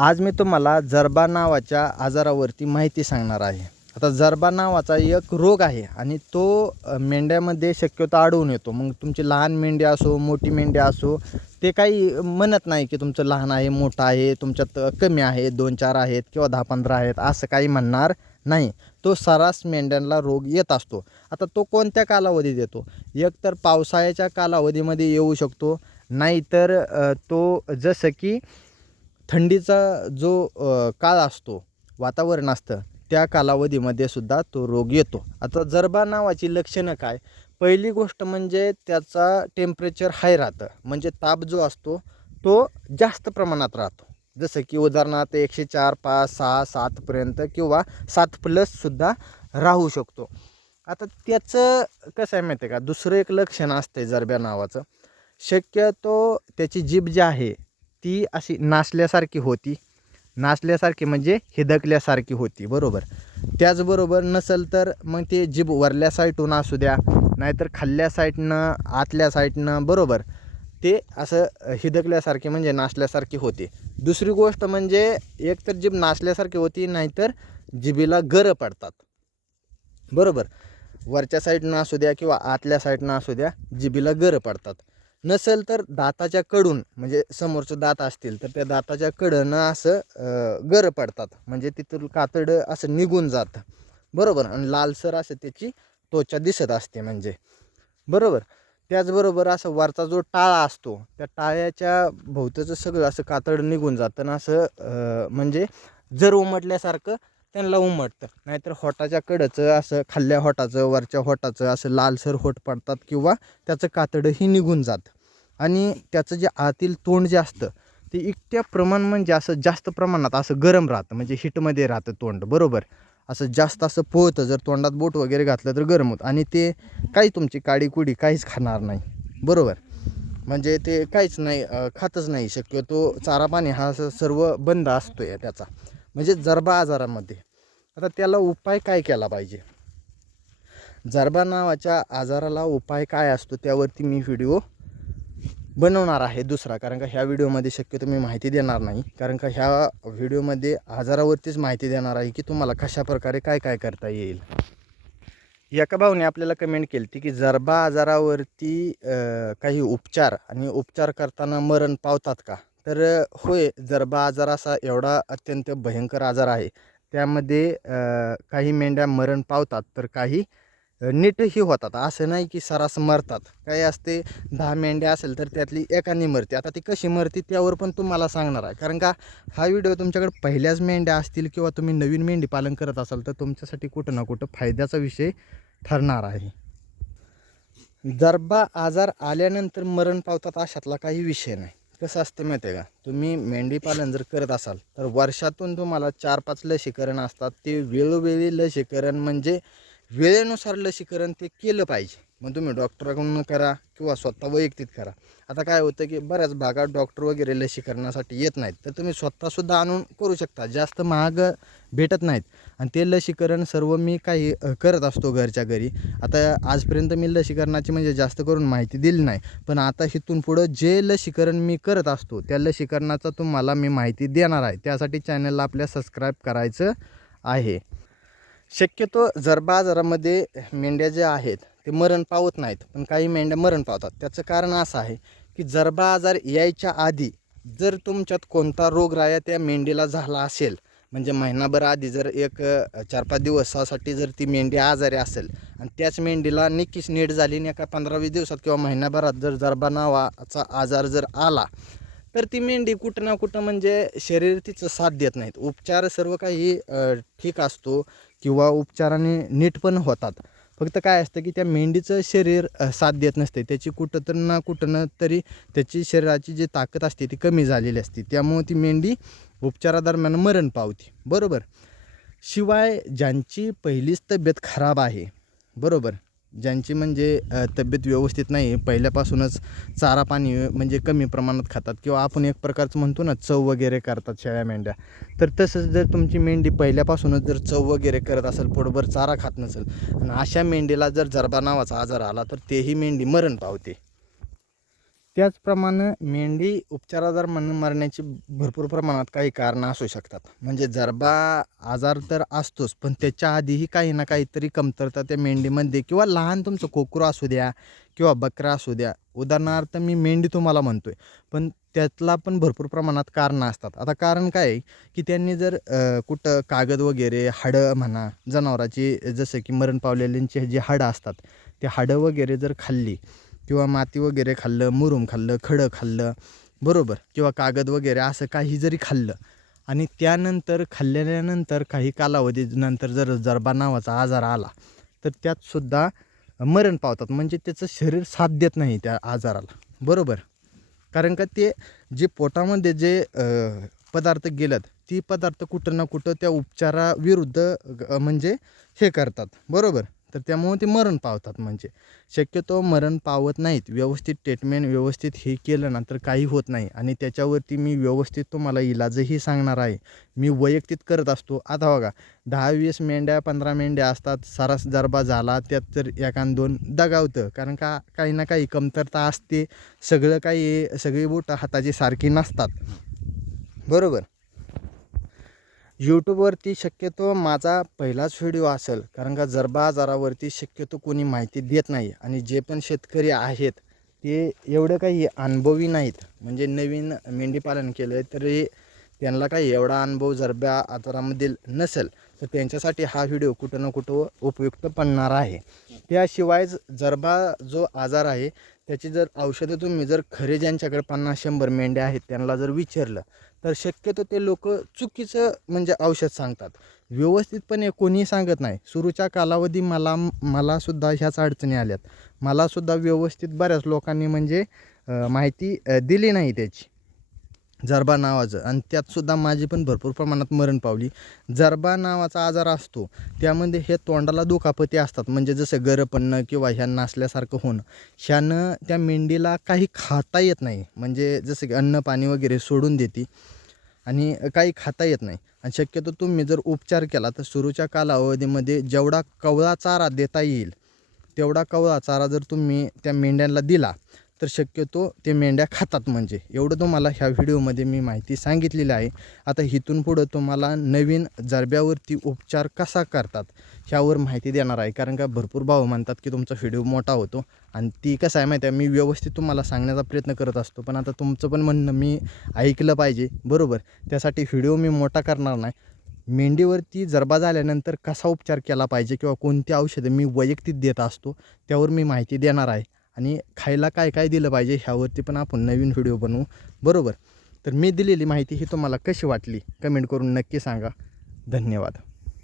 आज मी तुम्हाला जरबा नावाच्या आजारावरती माहिती सांगणार आहे. आता जरबा नावाचा एक रोग आहे आणि तो मेंढ्यामध्ये शक्यतो आढळून येतो. मग तुमची लहान मेंढी असो मोठी मेंढी असो ते काही म्हणत नाही की तुमचं लहान आहे मोठं आहे तुमच्यात कमी आहे दोन चार आहेत किंवा दहा पंधरा आहेत असं काही म्हणणार नाही. तो सरास मेंढ्यांना रोग येत असतो. आता तो कोणत्या कालावधीत येतो? एक तर पावसाळ्याच्या कालावधीमध्ये येऊ शकतो. नाहीतर तो जसं की थंडीचा जो काळ असतो वातावरण असतं त्या कालावधीमध्ये सुद्धा तो रोग येतो. आता जरबा नावाची लक्षणं काय? पहिली गोष्ट म्हणजे त्याचा टेम्परेचर हाय राहतं. म्हणजे ताप जो असतो तो जास्त प्रमाणात राहतो. जसं की उदाहरणार्थ एकशे चार पाच सहा सातपर्यंत किंवा सात प्लससुद्धा राहू शकतो. आता त्याचं कसं आहे माहिती आहे का? दुसरं एक लक्षण असते जरब्या नावाचं. शक्यतो त्याची जीभ जी आहे ती अशी नाचल्यासारखी होती. नाचल्यासारखी म्हणजे हिदकल्यासारखी होती बरोबर. त्याचबरोबर नसेल तर मग ते जीभ वरल्या साईटून असू द्या नाहीतर खाल्ल्या साईडनं आतल्या साईडनं बरोबर. ते असं हिदकल्यासारखे म्हणजे नाचल्यासारखी होते. दुसरी गोष्ट म्हणजे एक तर जीभ नाचल्यासारखी होती नाहीतर जिभेला गरं पडतात. बरोबर. वरच्या साईडनं असू द्या किंवा आतल्या साईडनं असू द्या जिभेला गरं पडतात. नसेल तर दाताच्या कडून म्हणजे समोरचं दात असतील तर त्या दाताच्या कडनं असं गर पडतात. म्हणजे तिथून कातडं असं निघून जातं. बरोबर? आणि लालसर असं त्याची त्वचा दिसत असते म्हणजे. बरोबर? त्याचबरोबर असं वरचा जो टाळा असतो त्या टाळ्याच्या भोवतचं सगळं असं कातड निघून जातं आणि असं म्हणजे जर उमटल्यासारखं त्यांना उमटतं नाहीतर होटाच्या कडचं असं खाल्ल्या होटाचं वरच्या होटाचं असं लालसर होट पडतात किंवा त्याचं कातडंही निघून जातं. आणि त्याचं जे आतील तोंड जे असतं ते इतक्या प्रमाण म्हणजे असं जास्त प्रमाणात असं गरम राहतं. म्हणजे हिटमध्ये राहतं तोंड बरोबर? असं जास्त असं पोहतं जर तोंडात बोट वगैरे घातलं तर गरम होतं. आणि ते काही तुमची काडी कुडी काहीच खाणार नाही. बरोबर? म्हणजे ते काहीच नाही खातच नाही शक्यतो चारा पाणी हा असं सर्व बंद असतो आहे त्याचा. म्हणजे जरबा आजारामध्ये. आता त्याला उपाय काय केला पाहिजे? जरबा नावाच्या आजाराला उपाय काय असतो त्यावरती मी व्हिडिओ बनवणार आहे दुसरा. कारण का ह्या व्हिडिओमध्ये शक्यतो मी माहिती देणार नाही. कारण का ह्या व्हिडिओमध्ये आजारावरतीच माहिती देणार आहे की तुम्हाला कशा प्रकारे काय काय करता येईल. एका भाऊने आपल्याला कमेंट केली होती की जरबा आजारावरती काही उपचार आणि उपचार करताना मरण पावतात का? तर होय जरबा आजार असा एवढा अत्यंत भयंकर आजार आहे. त्यामध्ये काही मेंढ्या मरण पावतात तर काही नीटही होतात. असं नाही की सरास मरतात. काही असते दहा मेंढ्या असेल तर त्यातली एकाने मरते. आता ती कशी मरते त्यावर पण तुम्हाला सांगणार आहे. कारण का हा व्हिडिओ तुमच्याकडे पहिल्याच मेंढ्या असतील किंवा तुम्ही नवीन मेंढी पालन करत असाल तर तुमच्यासाठी कुठं ना कुठं फायद्याचा विषय ठरणार आहे. जरबा आजार आल्यानंतर मरण पावतात अशातला काही विषय नाही. कसं असतं माहिती आहे का? तुम्ही मेंढीपालन जर करत असाल तर वर्षातून तुम्हाला चार पाच लसीकरण असतात. ते वेळोवेळी लसीकरण म्हणजे वेळेनुसार लसीकरण ते केलं पाहिजे. मग तुम्ही डॉक्टराकडून करा किंवा स्वतः वैयक्तिक करा. आता काय होतं की बऱ्याच भागात डॉक्टर वगैरे लसीकरणासाठी येत नाहीत. तर तुम्ही स्वतःसुद्धा आणून करू शकता. जास्त महाग भेटत नाहीत. आणि ते लसीकरण सर्व मी काही करत असतो घरच्या घरी. आता आजपर्यंत मी लसीकरणाची म्हणजे जास्त करून माहिती दिली नाही. पण आता इथून पुढं जे लसीकरण मी करत असतो त्या लसीकरणाचा तुम्हाला मी माहिती देणार आहे. त्यासाठी चॅनलला आपल्या सबस्क्राईब करायचं आहे. शक्यतो जरबा आजारामध्ये मेंढ्या ज्या आहेत ते मरण पावत नाहीत पण काही मेंढ्या मरण पावतात. त्याचं कारण असं आहे की जरबा आजार यायच्या आधी जर तुमच्यात कोणता रोगराया त्या मेंढीला झाला असेल म्हणजे महिनाभर आधी जर एक चार पाच दिवसासाठी जर ती मेंढी आजारी असेल आणि त्याच मेंढीला नक्कीच नीट झाली आणि एका पंधरा वीस दिवसात किंवा महिनाभरात जर जरबा नावाचा आजार जर आला तर ती मेंढी कुठं ना कुठं म्हणजे शरीर तिचं साथ देत नाहीत. उपचार सर्व काही ठीक असतो. किंवा उपचाराने नीट पण होतात. फक्त काय असतं की त्या मेंढीचं शरीर साथ देत नसते. त्याची कुठं तर ना कुठं ना तरी त्याची शरीराची जी ताकद असते ती कमी झालेली असते. त्यामुळे ती मेंढी उपचारादरम्यान मरण पावते. बरोबर? शिवाय ज्यांची पहिलीच तब्येत खराब आहे. बरोबर? ज्यांची म्हणजे तब्येत व्यवस्थित नाही पहिल्यापासूनच चारा पाणी म्हणजे कमी प्रमाणात खातात किंवा आपण एक प्रकारचं म्हणतो ना चव वगैरे करतात शेळ्या मेंढ्या. तर तसंच जर तुमची मेंढी पहिल्यापासूनच जर चव वगैरे करत असेल पोटभर चारा खात नसेल आणि अशा मेंढीला जर जरबा नावाचा आजार आला तर तेही मेंढी मरण पावते. त्याचप्रमाणे मेंढी उपचारादार म्हणून मरण्याची भरपूर प्रमाणात काही कारणं असू शकतात. म्हणजे जरबा आजार तर असतोच पण त्याच्या आधीही काही ना काहीतरी कमतरता त्या मेंढीमध्ये किंवा लहान तुमचं कोकरू असू द्या किंवा बकरा असू द्या. उदाहरणार्थ मी मेंढी तुम्हाला म्हणतोय पण त्यातला पण भरपूर प्रमाणात कारणं असतात. आता कारण काय आहे की त्यांनी जर कुठं कागद वगैरे हाडं म्हणा जनावराची जसं की मरण पावलेल्यांची जी हाडं असतात ते हाडं वगैरे जर खाल्ली किंवा माती वगैरे खाल्लं मुरुम खाल्लं खडं खाल्लं बरोबर? किंवा कागद वगैरे असं काही जरी खाल्लं आणि त्यानंतर खाल्ल्यानंतर काही कालावधीनंतर जर जरबा नावाचा आजार आला तर त्यातसुद्धा मरण पावतात. म्हणजे त्याचं शरीर साथ देत नाही त्या आजाराला. बरोबर? कारण का ते जे पोटामध्ये जे पदार्थ गेलेत ती पदार्थ कुठं ना कुठं त्या उपचाराविरुद्ध म्हणजे हे करतात. बरोबर? तर त्यामुळे ते मरण पावतात म्हणजे. शक्यतो मरण पावत नाहीत. व्यवस्थित ट्रीटमेंट व्यवस्थित हे केलं ना तर काही होत नाही. आणि त्याच्यावरती मी व्यवस्थित तुम्हाला इलाजही सांगणार आहे. मी वैयक्तिक करत असतो. आता बघा दहा वीस मेंढ्या पंधरा मेंढ्या असतात. सारास जरबा झाला त्यात तर एकान दोन दगावतं. कारण का काही ना काही कमतरता असते. सगळं काही सगळी बोटं हाताची सारखी नसतात. बरोबर? यूट्यूबवरती शक्यतो माझा पहिलाच व्हिडिओ असेल. कारण का जरबा आजारावरती शक्यतो कोणी माहिती देत नाही आणि जे पण शेतकरी आहेत ते एवढं काही अनुभवी नाहीत. म्हणजे नवीन मेंढीपालन केलं तरी त्यांना काही एवढा अनुभव जरब्या आजारामधील नसेल तर त्यांच्यासाठी हा व्हिडिओ कुठं ना कुठं उपयुक्त पडणार आहे. त्याशिवाय जरबा जो आजार आहे त्याची जर औषधं तुम्ही जर खरे ज्यांच्याकडे पन्नास शंभर मेंढ्या आहेत त्यांना जर विचारलं तर शक्यतो ते लोक चुकीचं म्हणजे औषध सांगतात. व्यवस्थितपणे कोणीही सांगत नाही. सुरूच्या कालावधी मला मलासुद्धा ह्याच अडचणी आल्यात. मलासुद्धा व्यवस्थित बऱ्याच लोकांनी म्हणजे माहिती दिली नाही त्याची. जरबा नावाचं. आणि त्यातसुद्धा माझी पण भरपूर प्रमाणात मरण पावली. जरबा नावाचा आजार असतो त्यामध्ये हे तोंडाला दुखापती असतात. म्हणजे जसं गरपणं किंवा ह्या नासल्यासारखं होणं. ह्यानं त्या मेंढीला काही खाता येत नाही. म्हणजे जसं की अन्न पाणी वगैरे सोडून देते आणि काही खाता येत नाही. आणि शक्यतो तुम्ही जर उपचार केला तर सुरूच्या कालावधीमध्ये जेवढा कवळा चारा देता येईल तेवढा कवळा चारा जर तुम्ही त्या मेंढ्यांना दिला तर शक्यतो ते मेंढ्या खातात म्हणजे. एवढं तुम्हाला ह्या व्हिडिओमध्ये मी माहिती सांगितलेली आहे. आता इथून पुढं तुम्हाला नवीन जरब्यावरती उपचार कसा करतात ह्यावर माहिती देणार आहे. कारण का भरपूर भाव म्हणतात की तुमचा व्हिडिओ मोठा होतो आणि ती कसं आहे माहिती आहे मी व्यवस्थित तुम्हाला सांगण्याचा प्रयत्न करत असतो. पण आता तुमचं पण म्हणणं मी ऐकलं पाहिजे. बरोबर? त्यासाठी व्हिडिओ मी मोठा करणार नाही. मेंढीवरती जरबा झाल्यानंतर कसा उपचार केला पाहिजे किंवा कोणती औषधं मी वैयक्तिक देत असतो त्यावर मी माहिती देणार आहे. आणि खायला काय काय दिलं पाहिजे ह्यावरती पण आपण नवीन व्हिडिओ बनवू. बरोबर? तर मी दिलेली माहिती ही तुम्हाला कशी वाटली? कमेंट करून नक्की सांगा. धन्यवाद.